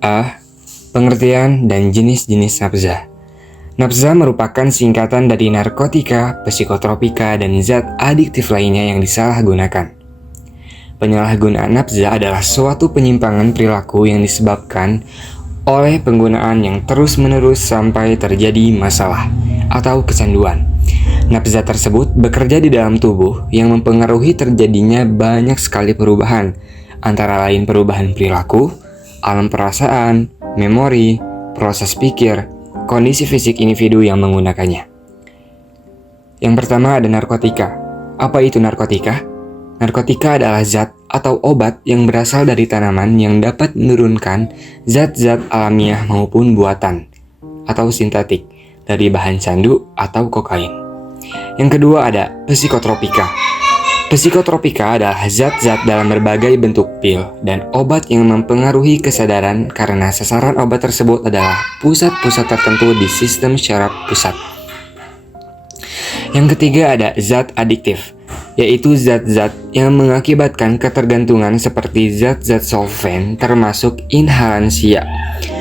A. Pengertian dan jenis-jenis nafza. Nafza merupakan singkatan dari narkotika, psikotropika, dan zat adiktif lainnya yang disalahgunakan. Penyalahgunaan nafza adalah suatu penyimpangan perilaku yang disebabkan oleh penggunaan yang terus-menerus sampai terjadi masalah atau kecanduan. Nafza tersebut bekerja di dalam tubuh yang mempengaruhi terjadinya banyak sekali perubahan, antara lain perubahan perilaku, alam perasaan, memori, proses pikir, kondisi fisik individu yang menggunakannya. Yang pertama ada narkotika. Apa itu narkotika? Narkotika adalah zat atau obat yang berasal dari tanaman yang dapat menurunkan zat-zat alamiah maupun buatan atau sintetik dari bahan candu atau kokain. Yang kedua ada psikotropika. Psikotropika adalah zat-zat dalam berbagai bentuk pil dan obat yang mempengaruhi kesadaran karena sasaran obat tersebut adalah pusat-pusat tertentu di sistem syaraf pusat. Yang ketiga ada zat adiktif, yaitu zat-zat yang mengakibatkan ketergantungan seperti zat-zat solvent termasuk inhalansia,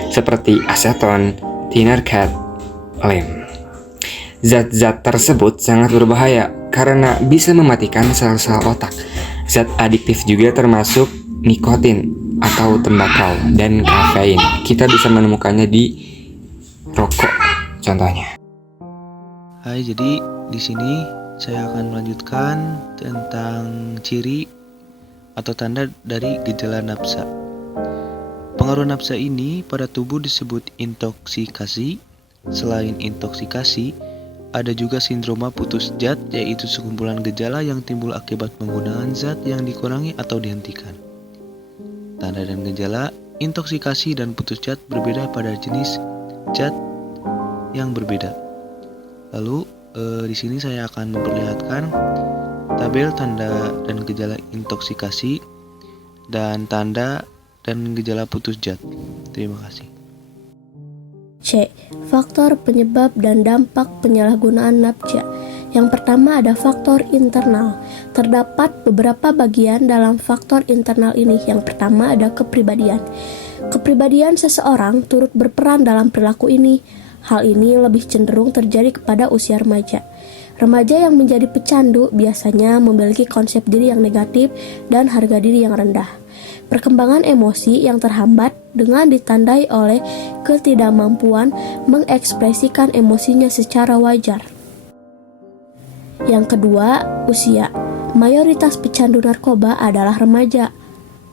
seperti aseton, tinerkat, lem. Zat-zat tersebut sangat berbahaya karena bisa mematikan sel-sel otak. Zat adiktif juga termasuk nikotin atau tembakau dan kafein. Kita bisa menemukannya di rokok contohnya. Hai, jadi di sini saya akan melanjutkan tentang ciri atau tanda dari gejala nafsa. Pengaruh nafsa ini pada tubuh disebut intoksikasi. Selain intoksikasi, ada juga sindroma putus zat, yaitu sekumpulan gejala yang timbul akibat penggunaan zat yang dikurangi atau dihentikan. Tanda dan gejala intoksikasi dan putus zat berbeda pada jenis zat yang berbeda. Lalu di sini saya akan memperlihatkan tabel tanda dan gejala intoksikasi dan tanda dan gejala putus zat. Terima kasih. C. Faktor penyebab dan dampak penyalahgunaan nafza. Yang pertama ada faktor internal. Terdapat beberapa bagian dalam faktor internal ini. Yang pertama ada kepribadian. Kepribadian seseorang turut berperan dalam perilaku ini. Hal ini lebih cenderung terjadi kepada usia remaja. Remaja yang menjadi pecandu biasanya memiliki konsep diri yang negatif dan harga diri yang rendah. Perkembangan emosi yang terhambat dengan ditandai oleh ketidakmampuan mengekspresikan emosinya secara wajar. Yang kedua, usia. Mayoritas pecandu narkoba adalah remaja.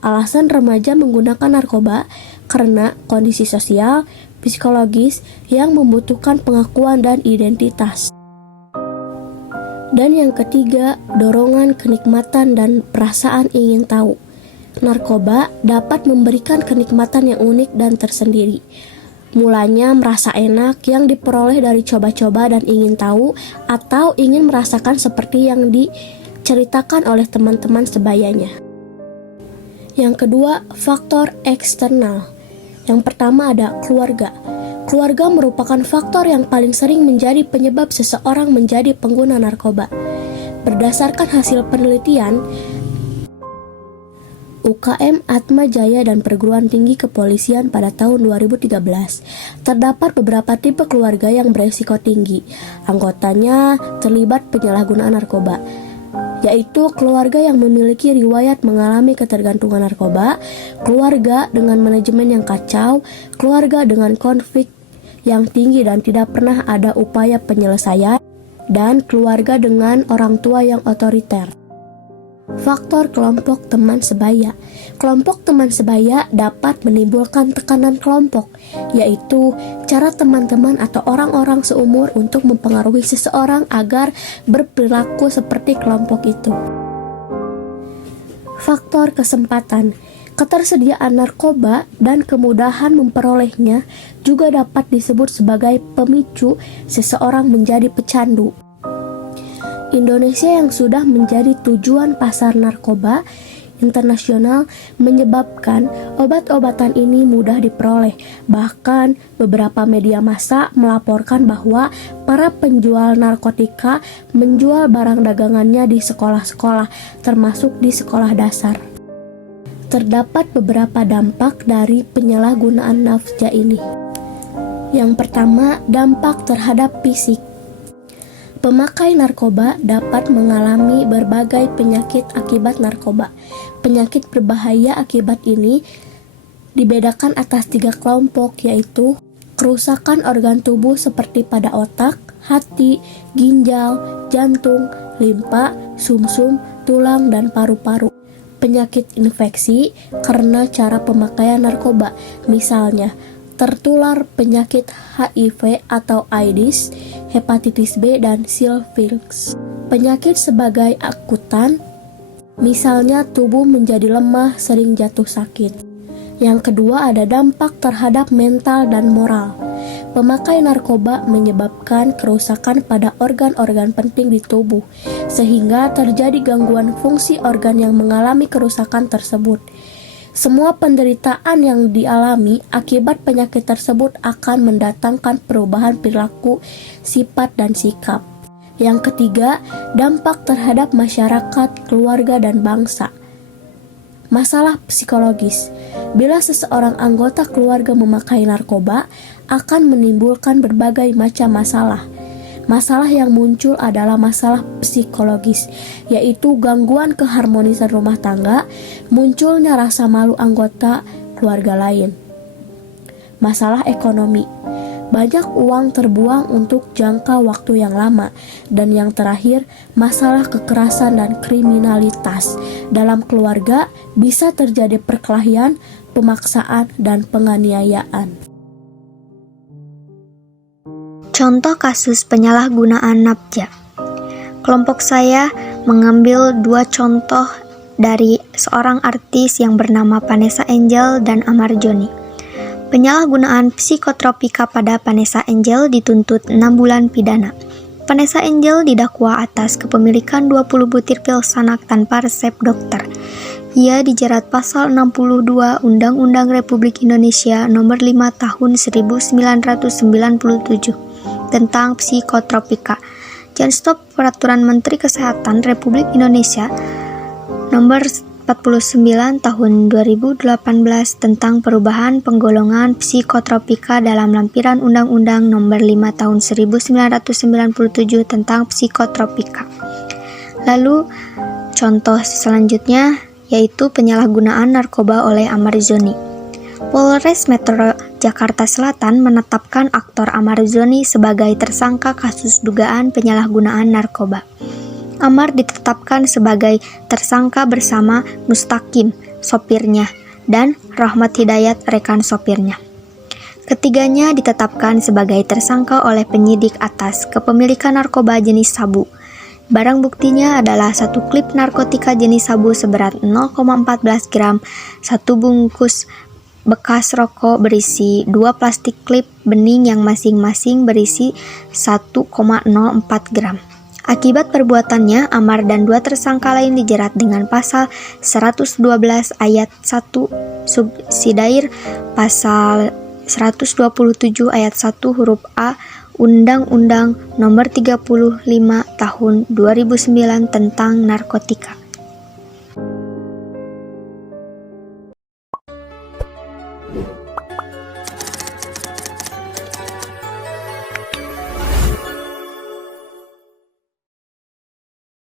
Alasan remaja menggunakan narkoba karena kondisi sosial, psikologis yang membutuhkan pengakuan dan identitas. Dan yang ketiga, dorongan kenikmatan dan perasaan ingin tahu. Narkoba dapat memberikan kenikmatan yang unik dan tersendiri. Mulanya merasa enak yang diperoleh dari coba-coba dan ingin tahu atau ingin merasakan seperti yang diceritakan oleh teman-teman sebayanya. Yang kedua, faktor eksternal. Yang pertama ada keluarga. Keluarga merupakan faktor yang paling sering menjadi penyebab seseorang menjadi pengguna narkoba. Berdasarkan hasil penelitian UKM Atma Jaya dan Perguruan Tinggi Kepolisian pada tahun 2013, terdapat beberapa tipe keluarga yang beresiko tinggi. Anggotanya terlibat penyalahgunaan narkoba, yaitu keluarga yang memiliki riwayat mengalami ketergantungan narkoba, keluarga dengan manajemen yang kacau, keluarga dengan konflik yang tinggi dan tidak pernah ada upaya penyelesaian, dan keluarga dengan orang tua yang otoriter. Faktor kelompok teman sebaya. Kelompok teman sebaya dapat menimbulkan tekanan kelompok, yaitu cara teman-teman atau orang-orang seumur untuk mempengaruhi seseorang agar berperilaku seperti kelompok itu. Faktor kesempatan. Ketersediaan narkoba dan kemudahan memperolehnya juga dapat disebut sebagai pemicu seseorang menjadi pecandu. Indonesia yang sudah menjadi tujuan pasar narkoba internasional menyebabkan obat-obatan ini mudah diperoleh. Bahkan beberapa media massa melaporkan bahwa para penjual narkotika menjual barang dagangannya di sekolah-sekolah, termasuk di sekolah dasar. Terdapat beberapa dampak dari penyalahgunaan nafza ini. Yang pertama, dampak terhadap fisik. Pemakai narkoba dapat mengalami berbagai penyakit akibat narkoba. Penyakit berbahaya akibat ini dibedakan atas 3 kelompok, yaitu kerusakan organ tubuh seperti pada otak, hati, ginjal, jantung, limpa, sumsum, tulang, dan paru-paru. Penyakit infeksi karena cara pemakaian narkoba, misalnya tertular penyakit HIV atau AIDS, hepatitis B, dan syphilis. Penyakit sebagai akutan, misalnya tubuh menjadi lemah, sering jatuh sakit. Yang kedua ada dampak terhadap mental dan moral. Pemakai narkoba menyebabkan kerusakan pada organ-organ penting di tubuh, sehingga terjadi gangguan fungsi organ yang mengalami kerusakan tersebut. Semua penderitaan yang dialami akibat penyakit tersebut akan mendatangkan perubahan perilaku, sifat, dan sikap. Yang ketiga, dampak terhadap masyarakat, keluarga, dan bangsa. Masalah psikologis. Bila seseorang anggota keluarga memakai narkoba, akan menimbulkan berbagai macam masalah. Masalah yang muncul adalah masalah psikologis, yaitu gangguan keharmonisan rumah tangga, munculnya rasa malu anggota keluarga lain. Masalah ekonomi. Banyak uang terbuang untuk jangka waktu yang lama. Dan yang terakhir, masalah kekerasan dan kriminalitas. Dalam keluarga bisa terjadi perkelahian, pemaksaan, dan penganiayaan. Contoh kasus penyalahgunaan nafza. Kelompok saya mengambil 2 contoh dari seorang artis yang bernama Vanessa Angel dan Amar Joni. Penyalahgunaan psikotropika pada Vanessa Angel dituntut 6 bulan pidana. Vanessa Angel didakwa atas kepemilikan 20 butir pil sanak tanpa resep dokter. Ia dijerat pasal 62 Undang-Undang Republik Indonesia Nomor 5 Tahun 1997 tentang psikotropika dan stop Peraturan Menteri Kesehatan Republik Indonesia Nomor 49 Tahun 2018 tentang perubahan penggolongan psikotropika dalam lampiran Undang-Undang Nomor 5 Tahun 1997 tentang psikotropika. Lalu contoh selanjutnya yaitu penyalahgunaan narkoba oleh Amar Zoni. Polres Metro Jakarta Selatan menetapkan aktor Amar Zoni sebagai tersangka kasus dugaan penyalahgunaan narkoba. Amar ditetapkan sebagai tersangka bersama Mustaqim, sopirnya, dan Rahmat Hidayat, rekan sopirnya. Ketiganya ditetapkan sebagai tersangka oleh penyidik atas kepemilikan narkoba jenis sabu. Barang buktinya adalah 1 klip narkotika jenis sabu seberat 0,14 gram, 1 bungkus bekas rokok berisi 2 plastik klip bening yang masing-masing berisi 1,04 gram. Akibat perbuatannya, Amar dan 2 tersangka lain dijerat dengan pasal 112 ayat 1 subsidiar pasal 127 ayat 1 huruf A Undang-Undang Nomor 35 Tahun 2009 tentang narkotika.